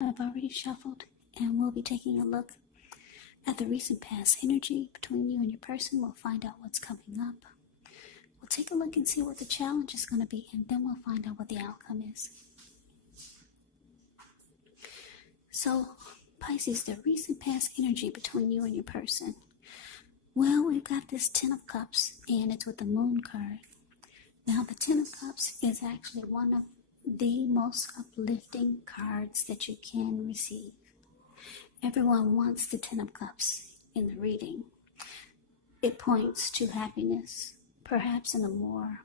I've already shuffled, and we'll be taking a look at the recent past energy between you and your person. We'll find out what's coming up. We'll take a look and see what the challenge is going to be, and then we'll find out what the outcome is. So, Pisces, the recent past energy between you and your person. Well, we've got this Ten of Cups, and it's with the Moon card. Now, the Ten of Cups is actually one of the most uplifting cards that you can receive. Everyone wants the Ten of Cups in the reading. It points to happiness, perhaps in a more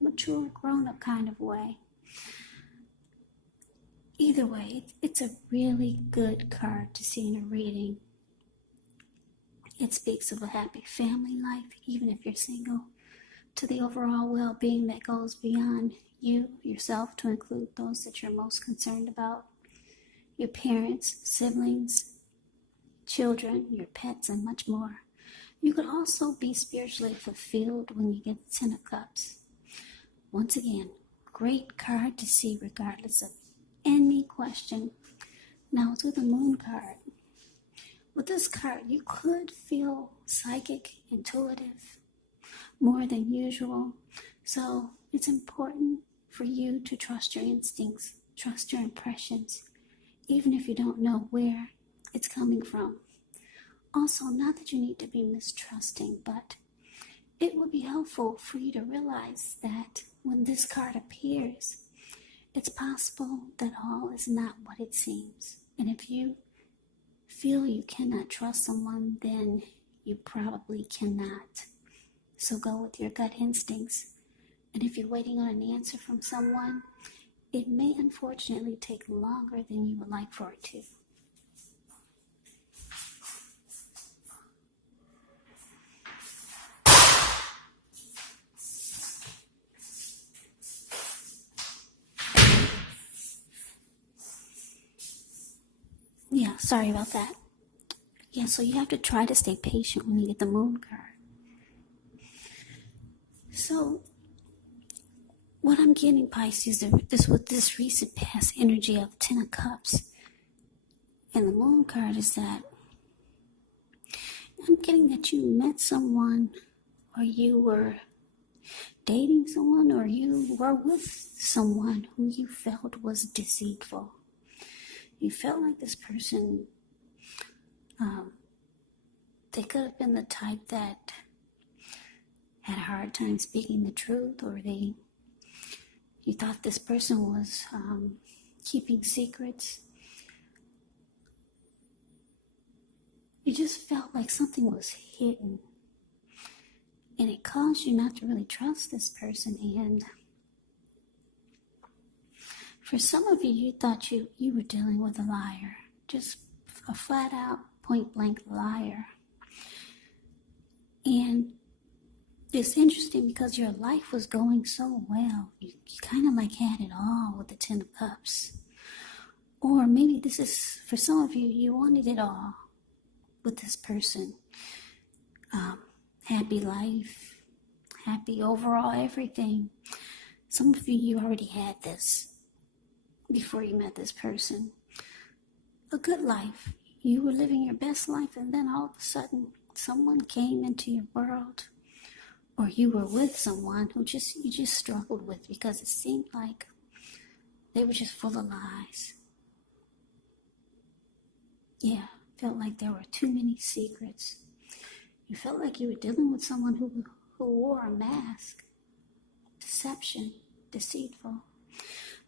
mature, grown-up kind of way. Either way, it's a really good card to see in a reading. It speaks of a happy family life, even if you're single, to the overall well-being that goes beyond you, yourself, to include those that you're most concerned about, your parents, siblings, children, your pets, and much more. You could also be spiritually fulfilled when you get the Ten of Cups. Once again, great card to see regardless of any question. Now, to the Moon card. With this card, you could feel psychic, intuitive, more than usual. So it's important for you to trust your instincts, trust your impressions, even if you don't know where it's coming from. Also, not that you need to be mistrusting, but it would be helpful for you to realize that when this card appears, it's possible that all is not what it seems. And if you feel you cannot trust someone, then you probably cannot. So go with your gut instincts. And if you're waiting on an answer from someone, it may unfortunately take longer than you would like for it to. Yeah, sorry about that. Yeah, so you have to try to stay patient when you get the Moon card. So, what I'm getting, Pisces, is with this recent past energy of Ten of Cups and the Moon card is that I'm getting that you met someone, or you were dating someone, or you were with someone who you felt was deceitful. You felt like this person, they could have been the type that had a hard time speaking the truth, or you thought this person was keeping secrets. You just felt like something was hidden, and it caused you not to really trust this person. And for some of you, you thought you were dealing with a liar, just a flat out, point blank liar. And it's interesting because your life was going so well. You kind of like had it all with the Ten of Cups. Or maybe this is, for some of you, you wanted it all with this person. Happy life, happy overall everything. Some of you already had this before you met this person. A good life. You were living your best life, and then all of a sudden, someone came into your world, or you were with someone who you just struggled with because it seemed like they were just full of lies. Yeah, felt like there were too many secrets. You felt like you were dealing with someone who wore a mask. Deception, deceitful.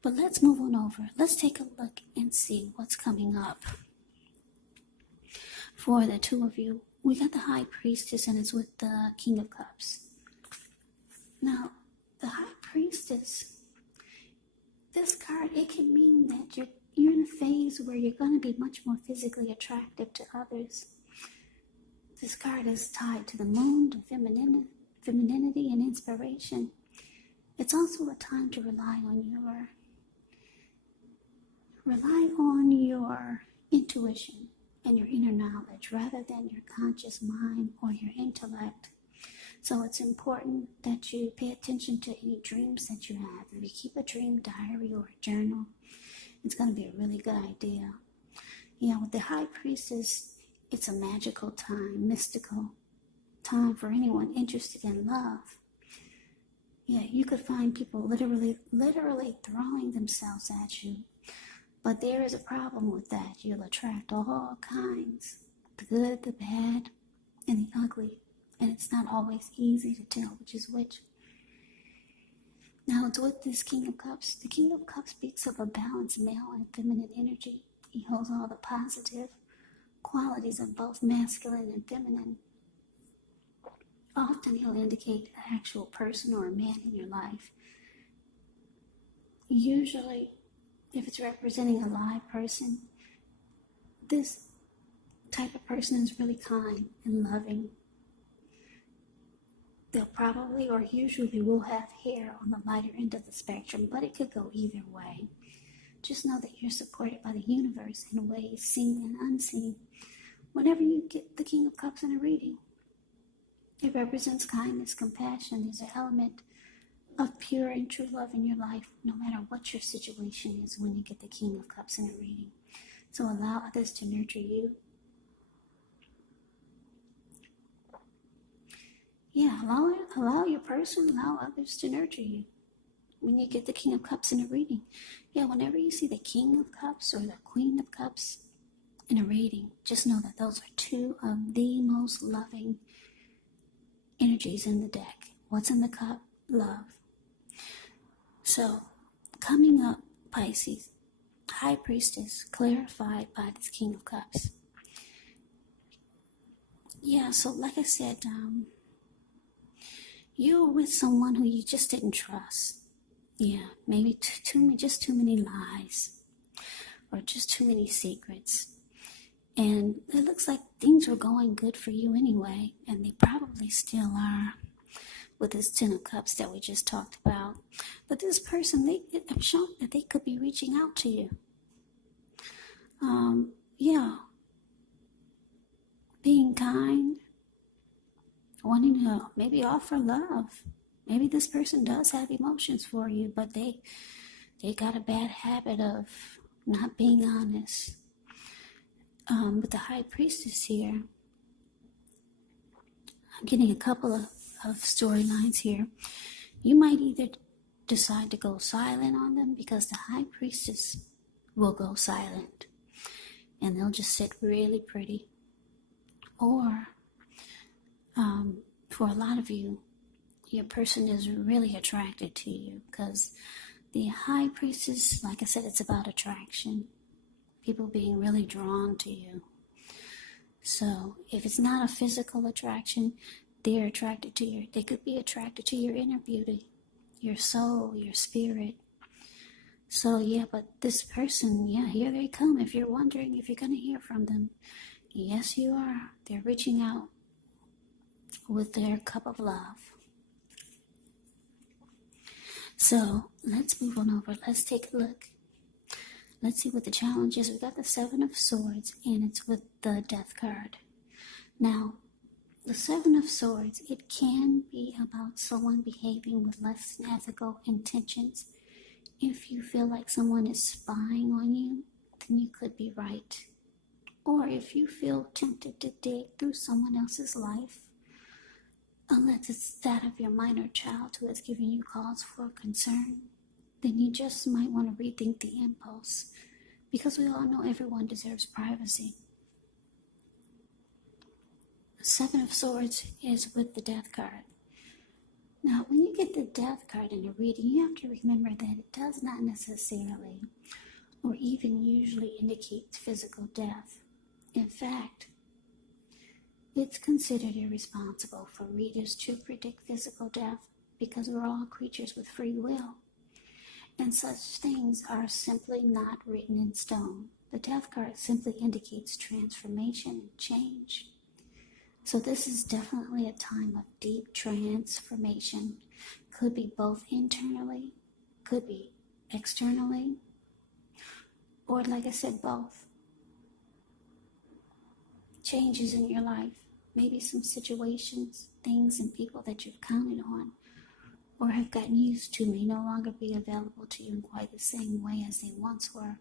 But let's move on over. Let's take a look and see what's coming up. For the two of you, we got the High Priestess, and it's with the King of Cups. Now, the High Priestess, this card, it can mean that you're in a phase where you're going to be much more physically attractive to others. This card is tied to the moon, to femininity and inspiration. It's also a time to rely on your intuition and your inner knowledge rather than your conscious mind or your intellect. So it's important that you pay attention to any dreams that you have. If you keep a dream diary or a journal, It's going to be a really good idea. Yeah, with the High Priestess, it's a magical time, mystical time for anyone interested in love. Yeah, you could find people literally throwing themselves at you. But there is a problem with that. You'll attract all kinds, the good, the bad, and the ugly. And it's not always easy to tell which is which. Now, it's with this King of Cups. The King of Cups speaks of a balanced male and feminine energy. He holds all the positive qualities of both masculine and feminine. Often he'll indicate an actual person or a man in your life. Usually, if it's representing a live person, this type of person is really kind and loving. They'll probably or usually will have hair on the lighter end of the spectrum, but it could go either way. Just know that you're supported by the universe in ways seen and unseen. Whenever you get the King of Cups in a reading, it represents kindness, compassion. There's an element of pure and true love in your life, no matter what your situation is when you get the King of Cups in a reading. So allow others to nurture you. Yeah, allow your person, allow others to nurture you when you get the King of Cups in a reading. Yeah, whenever you see the King of Cups or the Queen of Cups in a reading, just know that those are two of the most loving energies in the deck. What's in the cup? Love. So, coming up, Pisces, High Priestess, clarified by this King of Cups. Yeah, so like I said, you were with someone who you just didn't trust. Yeah, maybe just too many lies or just too many secrets. And it looks like things were going good for you anyway, and they probably still are with this Ten of Cups that we just talked about. But this person, they have shown that they could be reaching out to you. Yeah, being kind, wanting to maybe offer love. Maybe this person does have emotions for you, but they got a bad habit of not being honest. With the High Priestess here, I'm getting a couple of storylines here. You might either decide to go silent on them because the High Priestess will go silent and they'll just sit really pretty. Or for a lot of you, your person is really attracted to you because the High Priestess, like I said, it's about attraction. People being really drawn to you. So if it's not a physical attraction, they could be attracted to your inner beauty, your soul, your spirit. So yeah, but this person, yeah, here they come. If you're wondering if you're going to hear from them, yes, you are. They're reaching out with their cup of love. So let's move on over. Let's take a look. Let's see what the challenge is. We got the Seven of Swords, and it's with the Death card. Now, the Seven of Swords, it can be about someone behaving with less than ethical intentions. If you feel like someone is spying on you, then you could be right. Or if you feel tempted to dig through someone else's life, unless it's that of your minor child who has given you cause for concern, then you just might want to rethink the impulse, because we all know everyone deserves privacy. The Seven of Swords is with the Death card. Now, when you get the Death card in a reading, you have to remember that it does not necessarily or even usually indicate physical death. In fact, it's considered irresponsible for readers to predict physical death because we're all creatures with free will. And such things are simply not written in stone. The Death card simply indicates transformation and change. So this is definitely a time of deep transformation. Could be both internally, could be externally, or like I said, both. Changes in your life, maybe some situations, things, and people that you've counted on or have gotten used to may no longer be available to you in quite the same way as they once were.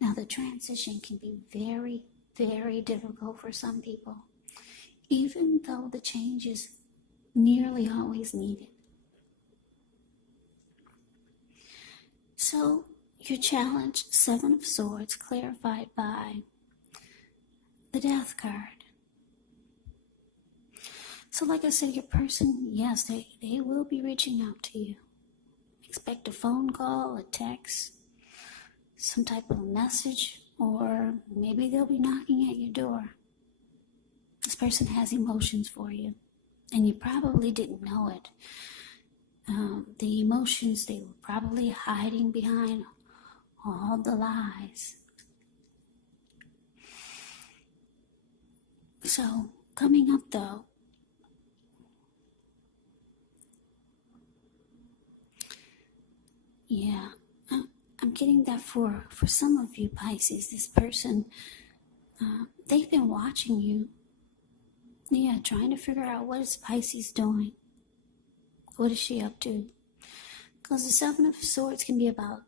Now, the transition can be very, very difficult for some people, even though the change is nearly always needed. So, your challenge, Seven of Swords, clarified by the Death card. So like I said, your person, yes, they will be reaching out to you. Expect a phone call, a text, some type of message, or maybe they'll be knocking at your door. This person has emotions for you, and you probably didn't know it. The emotions, they were probably hiding behind all the lies. So, coming up though, yeah, I'm getting that for some of you Pisces, this person, they've been watching you. Yeah, trying to figure out what is Pisces doing. What is she up to? Because the Seven of Swords can be about,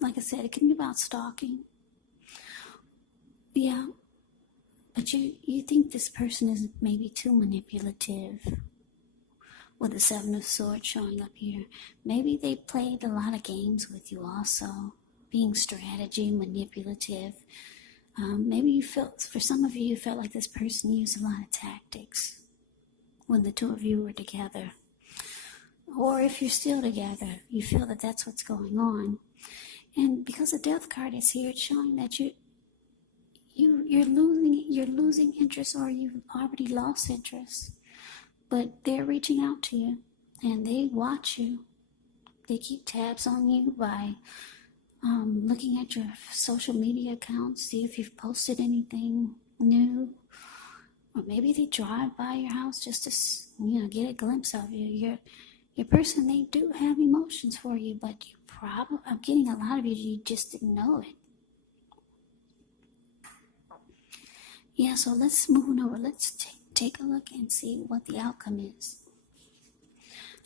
like I said, it can be about stalking. Yeah, but you think this person is maybe too manipulative with the Seven of Swords showing up here. Maybe they played a lot of games with you also, being strategy, manipulative. Maybe you felt, for some of you felt like this person used a lot of tactics when the two of you were together. Or if you're still together, you feel that that's what's going on. And because the Death card is here, it's showing that you're losing interest, or you've already lost interest. But they're reaching out to you, and they watch you. They keep tabs on you by looking at your social media accounts, see if you've posted anything new, or maybe they drive by your house just to get a glimpse of you. Your person, they do have emotions for you, but I'm getting a lot of you just didn't know it. Yeah, so let's move on over. Let's take a look and see what the outcome is.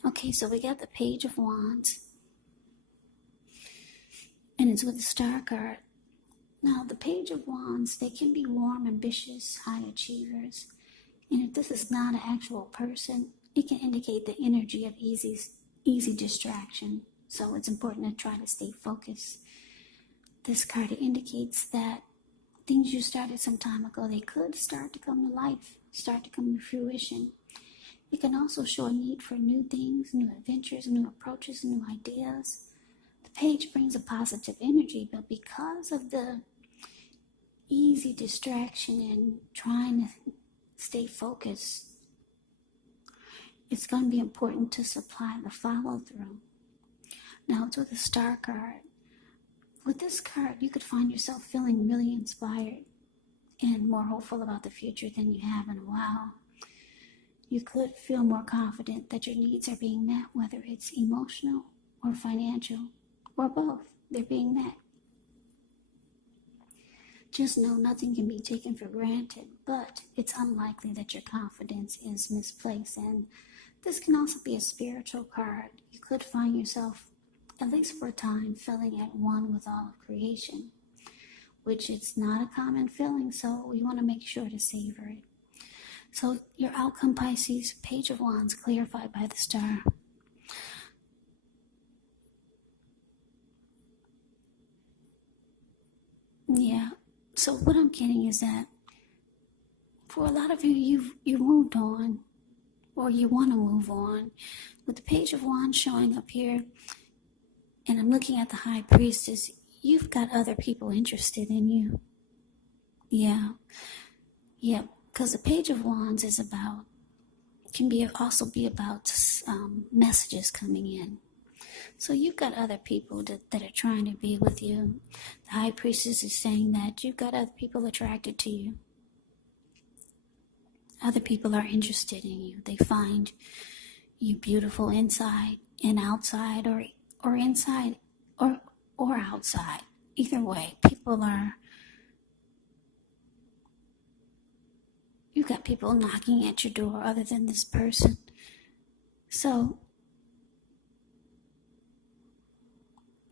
Okay, so we got the Page of Wands, and it's with the Star card. Now, the Page of Wands, they can be warm, ambitious, high achievers. And if this is not an actual person, it can indicate the energy of easy distraction. So it's important to try to stay focused. This card indicates that things you started some time ago, they could start to come to life, start to come to fruition. It can also show a need for new things, new adventures, new approaches, new ideas. The page brings a positive energy, but because of the easy distraction and trying to stay focused, it's going to be important to supply the follow-through. Now, it's with a Star card. With this card, you could find yourself feeling really inspired and more hopeful about the future than you have in a while. You could feel more confident that your needs are being met, whether it's emotional or financial, or both. They're being met. Just know nothing can be taken for granted, but it's unlikely that your confidence is misplaced. And this can also be a spiritual card. You could find yourself, at least for a time, feeling at one with all of creation, which it's not a common feeling, so we want to make sure to savor it. So your outcome, Pisces, Page of Wands, clarified by the Star. Yeah, so what I'm getting is that for a lot of you, you've moved on, or you want to move on. With the Page of Wands showing up here, and I'm looking at the High Priestess, you've got other people interested in you. Yeah, because the Page of Wands is also be about messages coming in. So you've got other people that are trying to be with you. The High Priestess is saying that you've got other people attracted to you. Other people are interested in you. They find you beautiful inside and outside, or inside or outside. Either way, you've got people knocking at your door other than this person. So,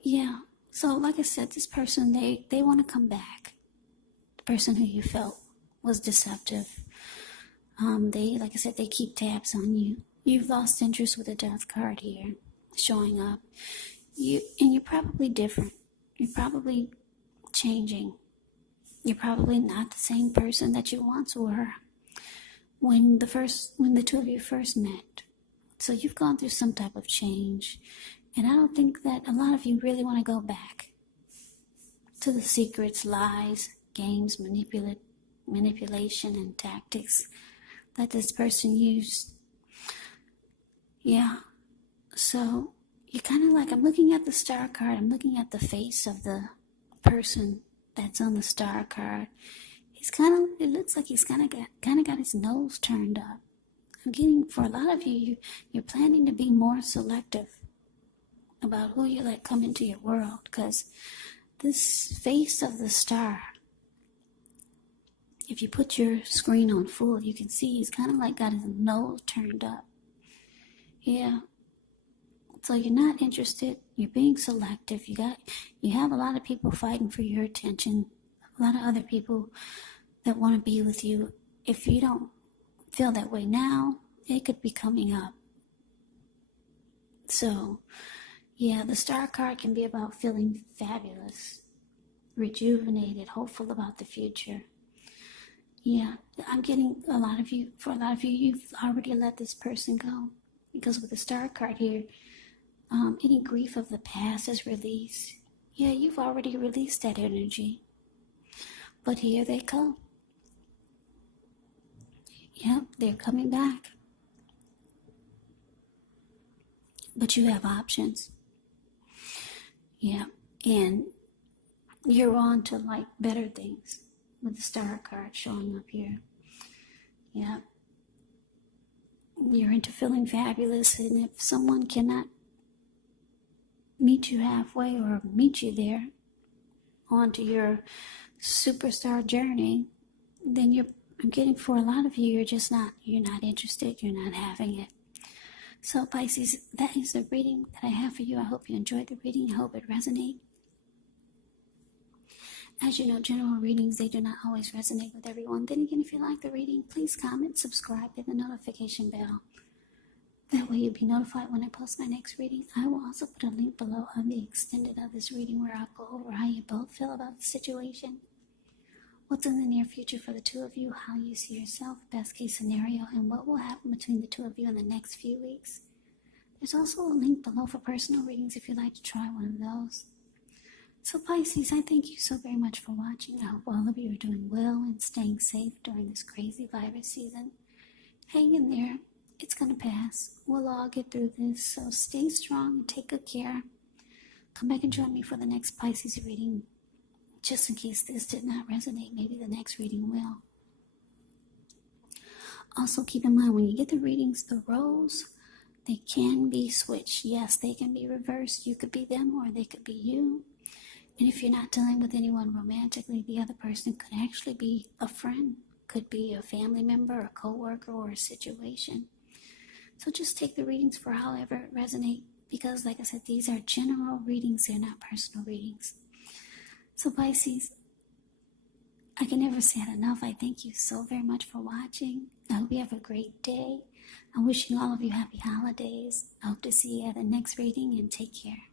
yeah, So, like I said, this person, they want to come back. The person who you felt was deceptive. Like I said, they keep tabs on you. You've lost interest with the death card here, showing up. You're probably different. You're probably changing. You're probably not the same person that you once were when the two of you first met. So you've gone through some type of change. And I don't think that a lot of you really want to go back to the secrets, lies, games, manipulation, and tactics that this person used. Yeah. So you're kind of like, I'm looking at the star card. I'm looking at the face of the person that's on the star card. It looks like he's kind of got his nose turned up. I'm getting, for a lot of you're planning to be more selective about who you let come into your world, because this face of the star, if you put your screen on full, you can see he's kind of like got his nose turned up. Yeah. So you're not interested. You're being selective. You have a lot of people fighting for your attention. A lot of other people that want to be with you. If you don't feel that way now, it could be coming up. So, yeah, the star card can be about feeling fabulous, rejuvenated, hopeful about the future. Yeah, I'm getting for a lot of you, you've already let this person go. Because with the star card here, any grief of the past is released. Yeah, you've already released that energy. But here they come. Yep, they're coming back. But you have options. Yeah, and you're on to like better things with the star card showing up here. Yeah. You're into feeling fabulous, and if someone cannot meet you halfway or meet you there onto your superstar journey, then I'm getting, for a lot of you, you're not interested, you're not having it. So Pisces, that is the reading that I have for you. I hope you enjoyed the reading. I hope it resonated. As you know, general readings, they do not always resonate with everyone. Then again, if you like the reading, please comment, subscribe, hit the notification bell. That way you'll be notified when I post my next reading. I will also put a link below on the extended of this reading where I'll go over how you both feel about the situation, what's in the near future for the two of you, how you see yourself, best case scenario, and what will happen between the two of you in the next few weeks. There's also a link below for personal readings if you'd like to try one of those. So Pisces, I thank you so very much for watching. I hope all of you are doing well and staying safe during this crazy virus season. Hang in there. It's going to pass. We'll all get through this. So stay strong and take good care. Come back and join me for the next Pisces reading. Just in case this did not resonate, maybe the next reading will. Also keep in mind, when you get the readings, the roles, they can be switched. Yes, they can be reversed. You could be them or they could be you. And if you're not dealing with anyone romantically, the other person could actually be a friend, could be a family member, a co-worker, or a situation. So just take the readings for however it resonates, because like I said, these are general readings, they're not personal readings. So Pisces, I can never say it enough. I thank you so very much for watching. I hope you have a great day. I'm wishing all of you happy holidays. I hope to see you at the next reading, and take care.